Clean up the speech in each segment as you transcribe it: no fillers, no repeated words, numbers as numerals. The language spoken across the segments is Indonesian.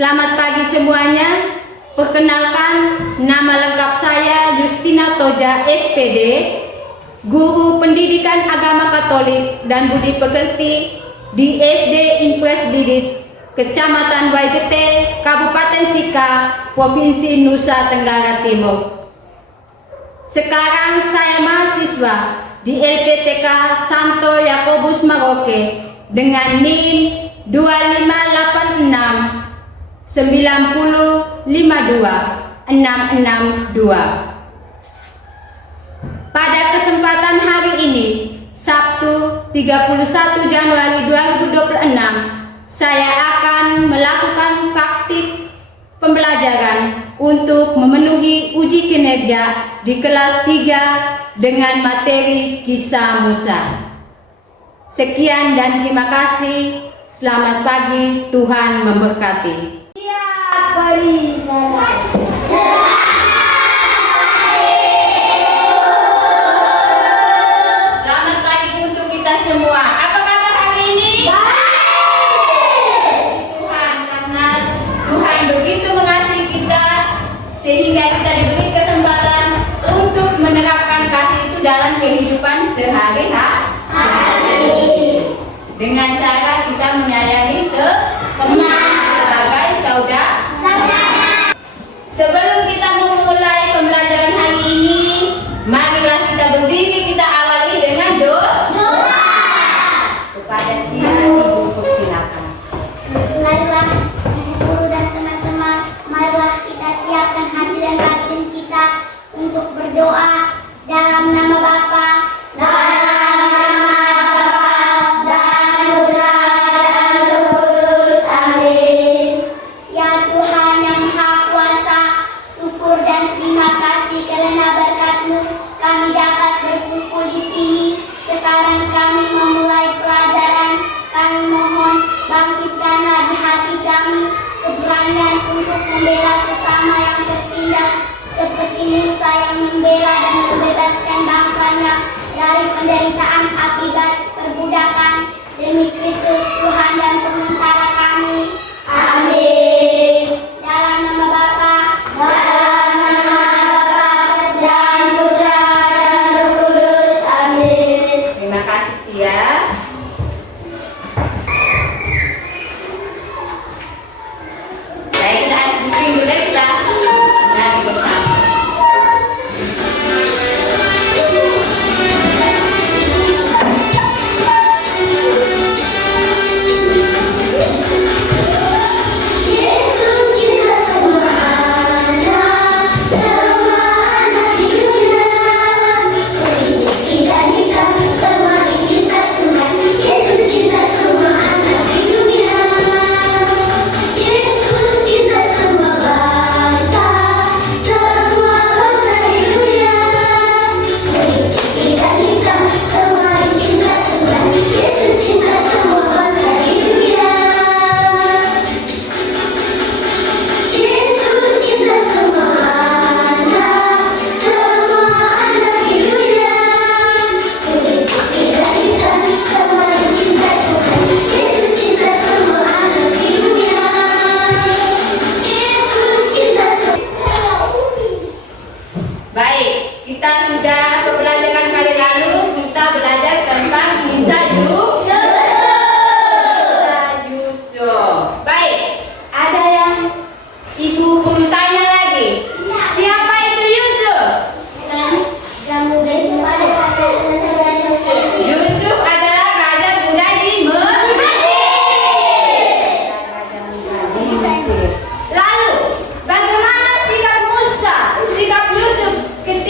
Selamat pagi semuanya. Perkenalkan, nama lengkap saya Justina Toja SPD, Guru Pendidikan Agama Katolik dan Budi Pekerti di SD Impres Didit, Kecamatan Waigete, Kabupaten Sika, Provinsi Nusa Tenggara Timur. Sekarang saya mahasiswa di LPTK Santo Yakobus Maroke dengan NIM 2586 9052 662. Pada kesempatan hari ini, Sabtu 31 Januari 2026, saya akan melakukan praktik pembelajaran untuk memenuhi uji kinerja di kelas 3 dengan materi Kisah Musa. Sekian dan terima kasih. Selamat pagi, Tuhan memberkati. Selamat pagi untuk kita semua. Apa kabar hari ini? Baik. Tuhan, karena Tuhan begitu mengasihi kita sehingga kita diberi kesempatan untuk menerapkan kasih itu dalam kehidupan sehari-hari. Dengan cara kita menyayangi teman sebagai saudara. Sebelum kita memulai pembelajaran hari ini, marilah kita berdiri, kita awali dengan doa. Kepada Cia, Ibu persilakan. Marilah Ibu Guru dan teman-teman, marilah kita siapkan hati dan batin kita untuk berdoa dalam nama Bapa, kami dapat berkumpul di sini. Sekarang kami memulai pelajaran. Kami mohon bangkitkanlah di hati kami keberanian untuk membela sesama yang tertindas, seperti Musa yang membela dan membebaskan bangsanya dari penderitaan akibat perbudakan demi Kristus Tuhan dan Pengantara kami. Amin. Dalam nama Bapa,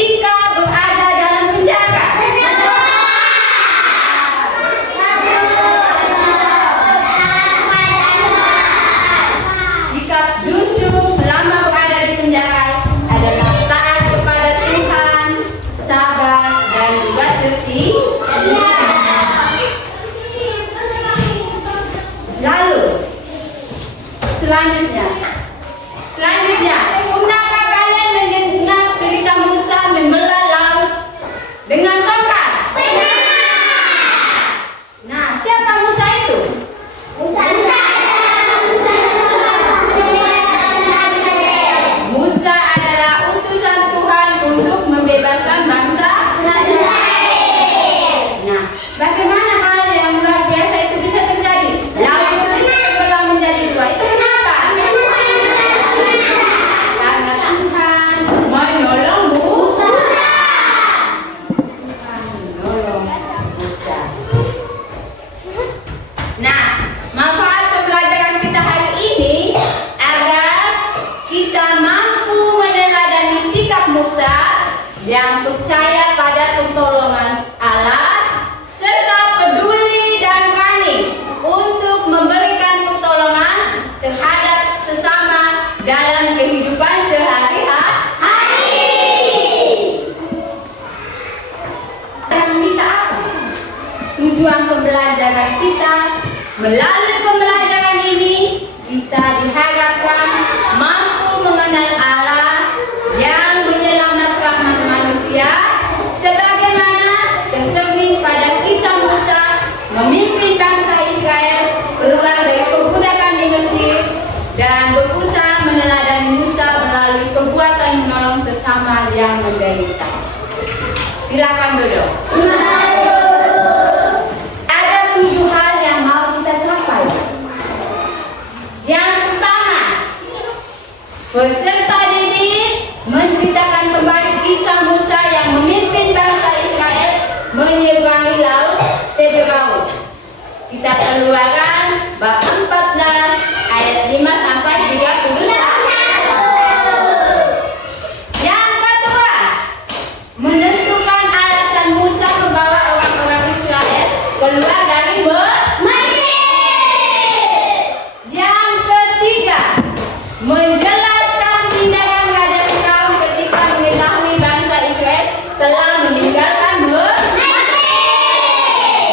ketika berada dalam penjara. yang percaya pada pertolongan Allah serta peduli dan berani untuk memberikan pertolongan terhadap sesama dalam kehidupan sehari-hari. Dan kita apa? Tujuan pembelajaran kita, melalui pembelajaran ini kita diharapkan mampu mengenal Allah yang menyelamatkan manusia sebagaimana tercermin pada kisah Musa memimpin bangsa Israel keluar dari perbudakan di Mesir dan berusaha meneladani Musa melalui perbuatan menolong sesama yang menderita. Silakan duduk. Ada 7 hal yang mau kita capai. Yang pertama, peserta didik menceritakan kembali kisah Musa yang memimpin bangsa Israel menyeberangi laut Teberau. Kita keluarkan bab 14 ayat 5 sampai 31. Yang kedua, menentukan alasan Musa membawa orang-orang Israel keluar dari Mesir. Yang ketiga, menjelaskan tindakan Raja Firaun ketika mengetahui bangsa Israel telah meninggalkan Mesir.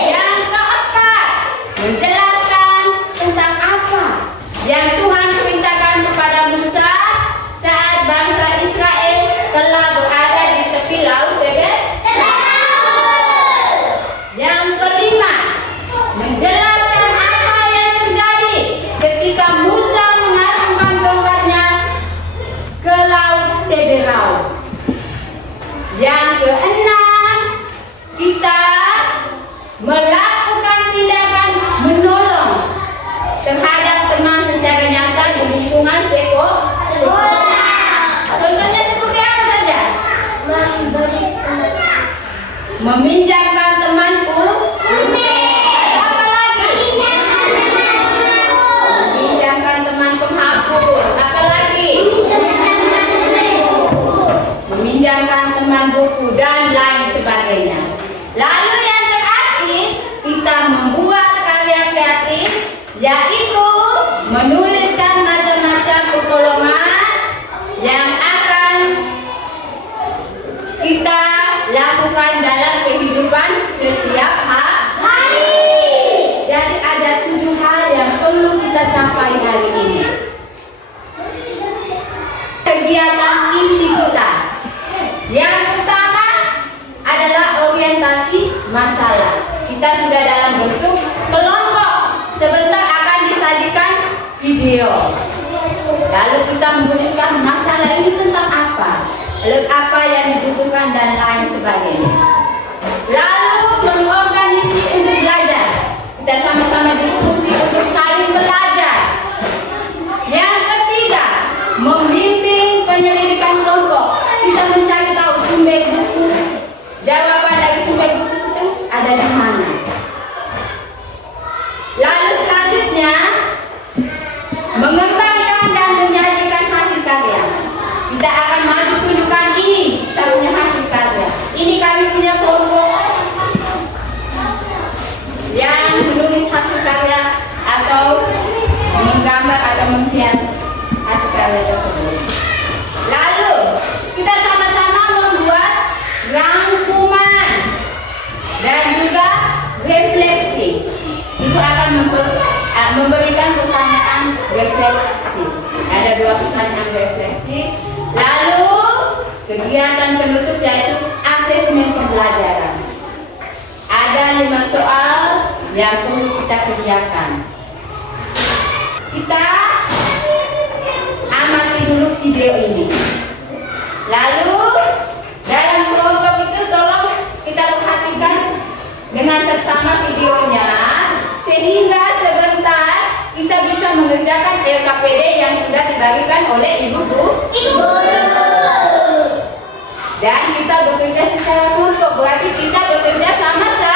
Yang keempat, menjelaskan tentang apa yang Tuhan perintahkan kepada Musa saat bangsa Israel telah berada di tepi laut Yang kelima, menjelaskan apa yang terjadi ketika Musa mengharumkan tongkatnya ke laut Teberau. Yang keenam, kita melakukan tindakan menolong terhadap teman secara nyata di lingkungan sekolah. Contohnya seperti apa saja? Meminjamkan temanku. Apa lagi? Meminjamkan teman penghapus. Apa lagi? Meminjamkan teman buku dan lain sebagainya. Lalu yang terakhir, kita membuat karya kreatif, yaitu menuliskan macam-macam pertolongan yang akan kita lakukan dalam kehidupan setiap hari. Jadi ada 7 hal yang perlu kita capai hari ini. Kegiatan inti kita. Yang pertama adalah orientasi masalah. Kita sudah dalam bentuk kelompok. Sebentar akan disajikan video. Lalu kita menuliskan masalah ini tentang apa, apa yang dibutuhkan dan lain sebagainya. Lalu mengorganisasi untuk belajar. Kita sama-sama diskusi untuk saling belajar. Yang ketiga, memimpin penyelidikan kelompok. Kita mencari tahu sumber buku, jawaban dari sumber buku itu ada di mana. Lalu selanjutnya, mengembangkan dan menyajikan hasil karya. Kita akan maju tunjukkan ini saya punya hasil karya. Ini kami punya kelompok yang menulis hasil karya atau menggambar atau menghias hasil karya tersebut. Lalu kita sama-sama membuat rangkuman dan juga refleksi. Itu akan memberikan pertanyaan refleksi. Ada 2 pertanyaan refleksi. Lalu kegiatan penutup yaitu asesmen pembelajaran. Ada 5 soal yang perlu kita kerjakan. Kita amati dulu video ini. Lalu dalam kelompok itu tolong kita perhatikan dengan seksama videonya, sehingga sebentar kita bisa mengerjakan LKPD yang sudah dibagikan oleh Ibu Guru. Dan kita bekerja secara kelompok, berarti kita bekerja sama-sama.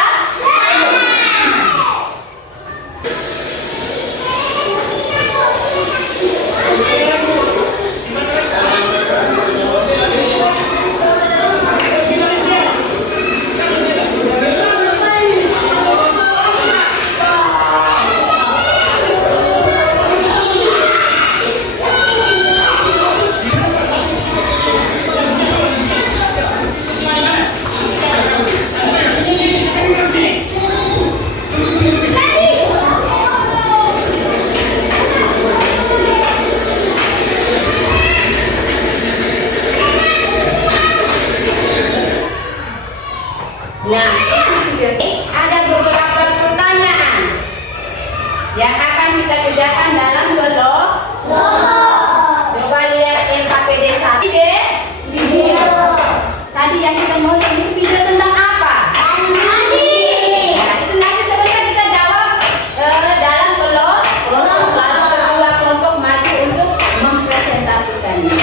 Nah, itu video ada beberapa pertanyaan yang akan kita kerjakan dalam kelompok. Coba lihat LKPD 1 video. Tadi yang kita mau itu video tentang apa? Nah, itu nanti sebentar kita jawab dalam kelompok. Lalu kedua kelompok maju untuk mempresentasikannya.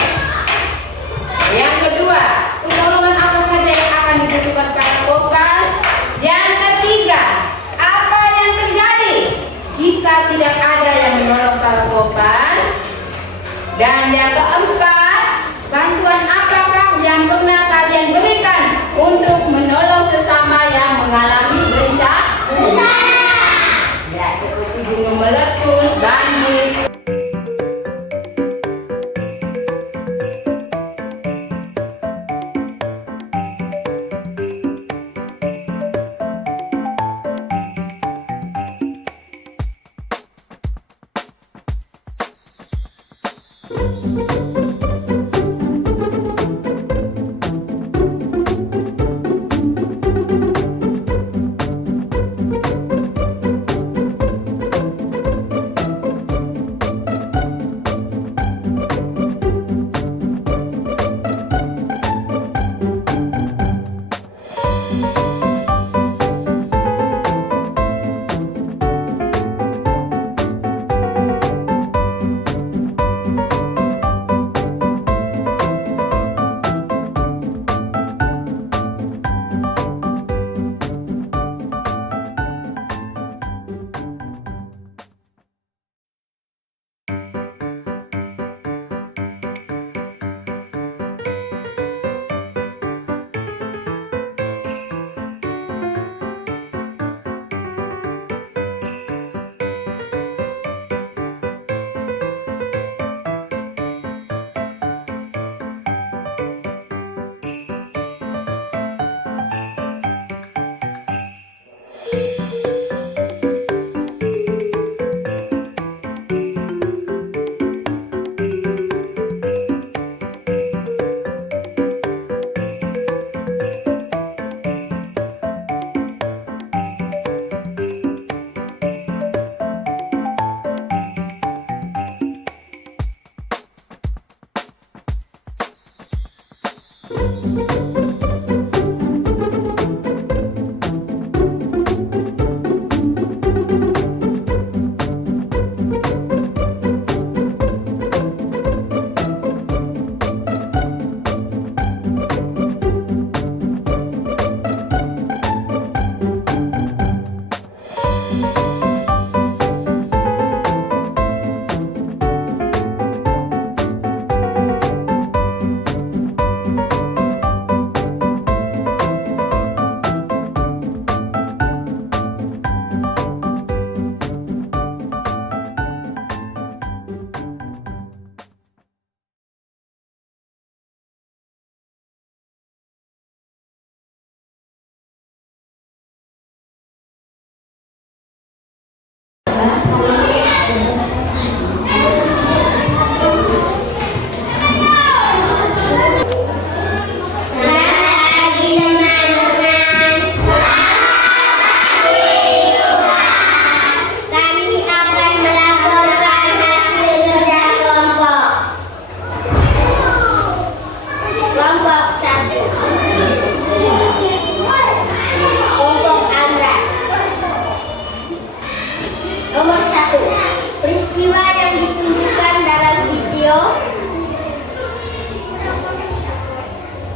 Yang kedua, pertolongan apa saja yang akan dibutuhkan para korban? Yang ketiga, apa yang terjadi jika tidak ada yang menolong para korban? Dan yang keempat, bantuan apakah yang pernah kalian berikan untuk menolong sesama yang mengalami bencana? Ya, seperti gunung meletus, banjir.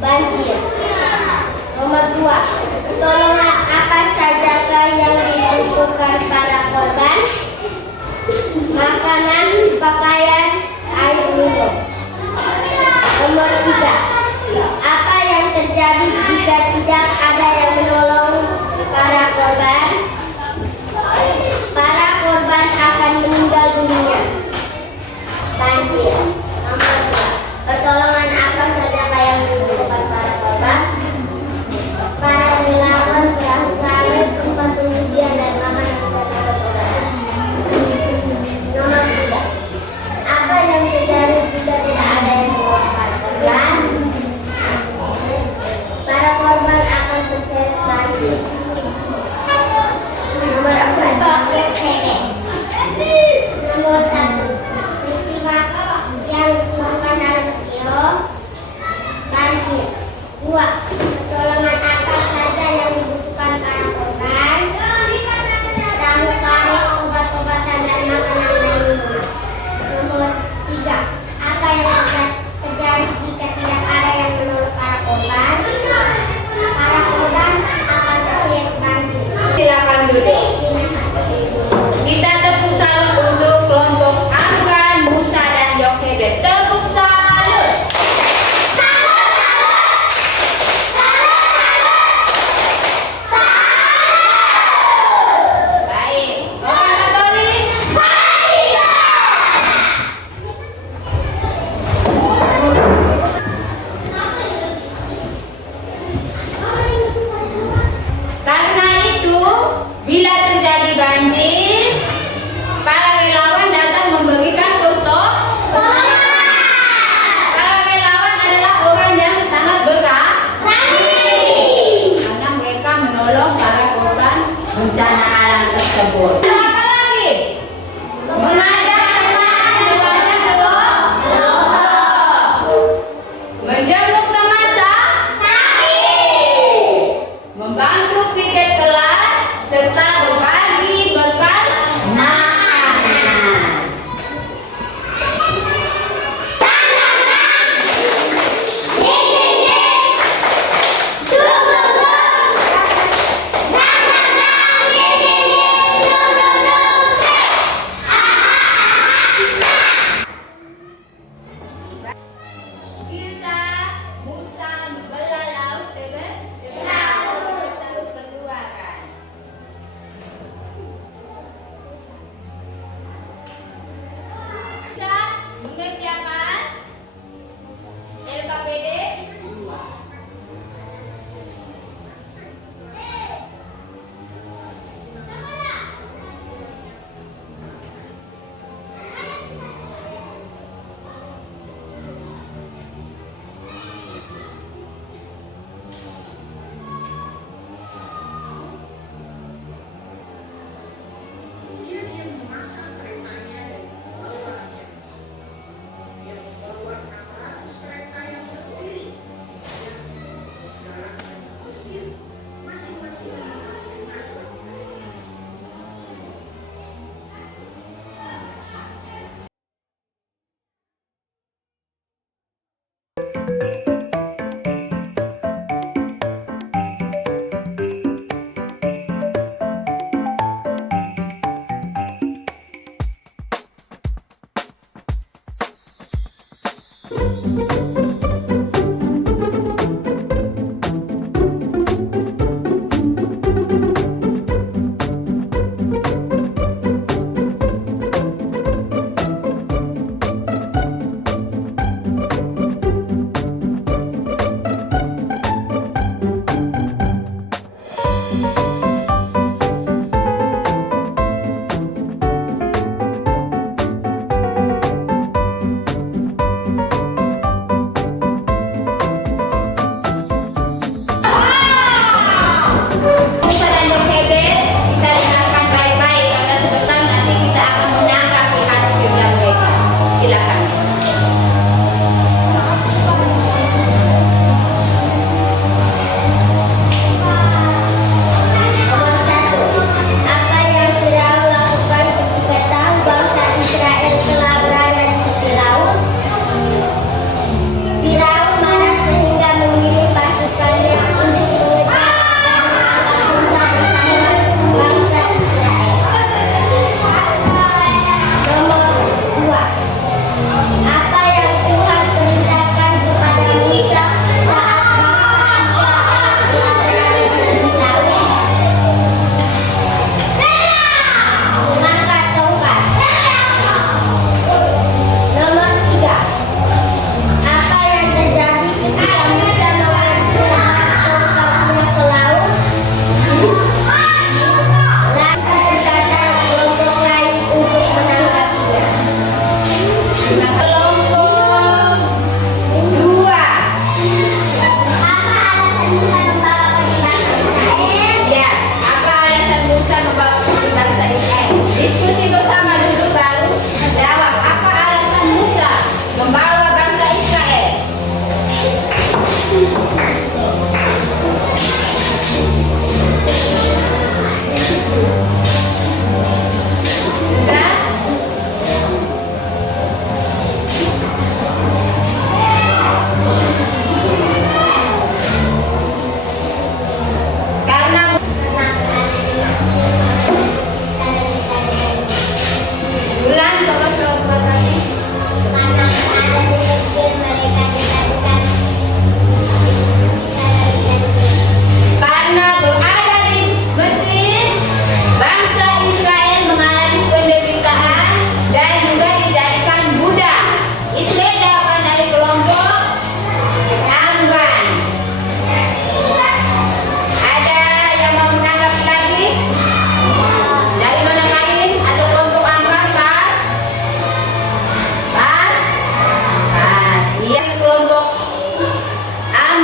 banjir. Nomor 2, pertolongan apa sajakah yang dibutuhkan para korban? Makanan, pakaian, air minum. Nomor 3, apa yang terjadi jika tidak ada yang menolong para korban? Para korban akan meninggal dunia. Banjir. Nomor 2, pertolongan apa sajakah yang dibutuhkan para korban? Para relawan, perahu karet, tempat pengungsian dan makanan untuk korban. Nomor 3, apa yang terjadi jika tidak ada yang menolong para korban? Dua, pertolongan apa saja yang dibutuhkan para korban? Perahu karet, obat-obatan dan makanan dan minuman. Nomor 3, apa yang akan terjadi jika tidak ada yang menolong para korban? Para korban akan terseret banjir. Silakan duduk. Kita tepuk salut untuk kelompok Afgan, Musa dan Jochebed. Tepuk salut.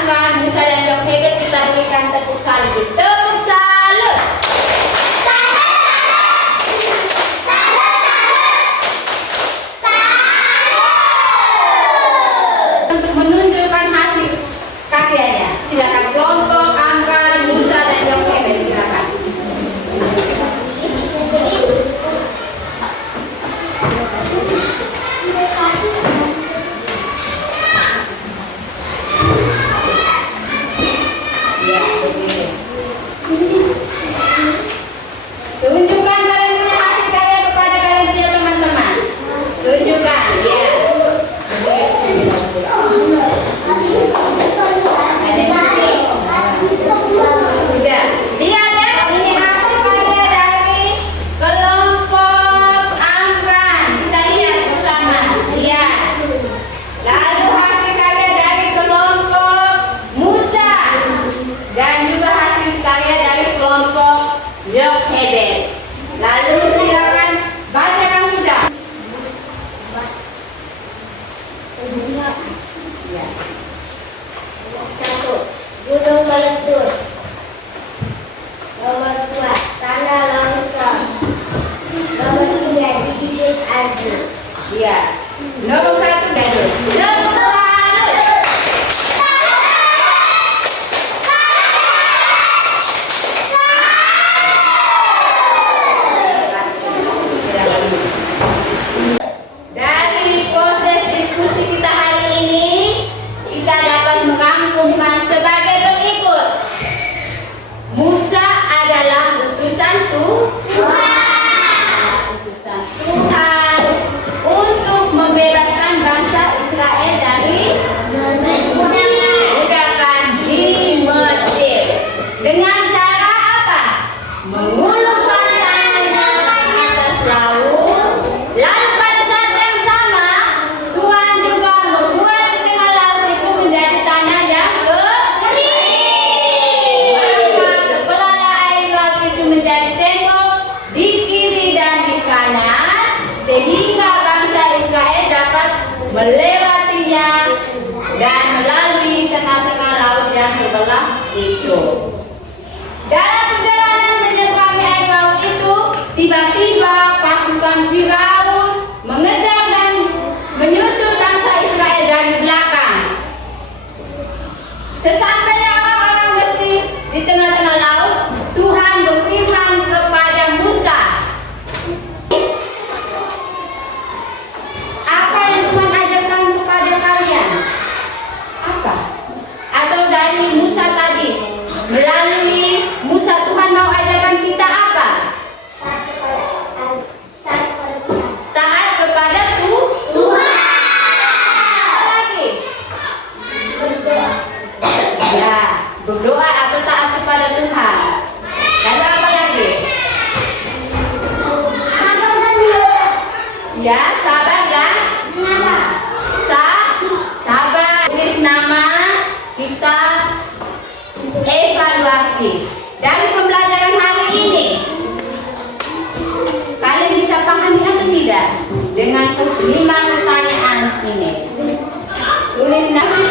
Amran, Musa dan Yochebed, kita berikan tepuk salut. Tepuk salut. Untuk menunjukkan hasil karyanya, silakan kelompok Amran, Musa dan Yochebed, silakan. Ya, begini. Tunjukkan kalian punya hasil karya kepada kalian punya teman-teman. Tunjukkan, ya. Sudah. Lihat ya, ini hasil karya dari kelompok Amran. Kita lihat bersama. Lihat. Lalu hasil karya dari kelompok Musa dan juga hasil karya dari kelompok Yochebed. Lalu silakan bacakan sudah. Ya. 1. Gunung meletus. Nomor 2. Tanah longsor. Nomor 3. Digigit abu. Ya. Nomor 1 Daniel. Tepuk salut. Dari proses diskusi kita hari ini, kita dapat merangkumkan sebagai berikut. Musa adalah utusan utusan Tuhan untuk membebaskan bangsa Israel dari budakan di Mesir. Dengan cara apa? Mengulurkan tangannya di atas laut. Lalu pada saat yang sama, Tuhan juga membuat di tengah laut itu menjadi tanah yang kering. Maka sebelahlah air laut itu menjadi tembok di kiri dan di kanan, sehingga bangsa Israel dapat melewatinya dan melalui tengah-tengah laut yang terbelah itu. Dalam perjalanan menyeberangi air laut itu, tiba-tiba pasukan Firaun mengejar dan menyusul bangsa Israel dari belakang. Sesampainya orang-orang Mesir di tengah-tengah laut, Tuhan berfirman kepada Musa. Apa yang Tuhan ajarkan kepada kalian? Apa? Atau dari Musa tadi? Melalui Musa Tuhan mau ajarkan kita apa? Taat kepada Tuhan. Apa lagi? Ya, berdoa atau taat kepada Tuhan. Lalu apa lagi? Ya, sabar dan sabar. Tulis nama, kita evaluasi dari pembelajaran hari ini. Kalian bisa pahami atau tidak dengan 5 pertanyaan ini? Tulis nama.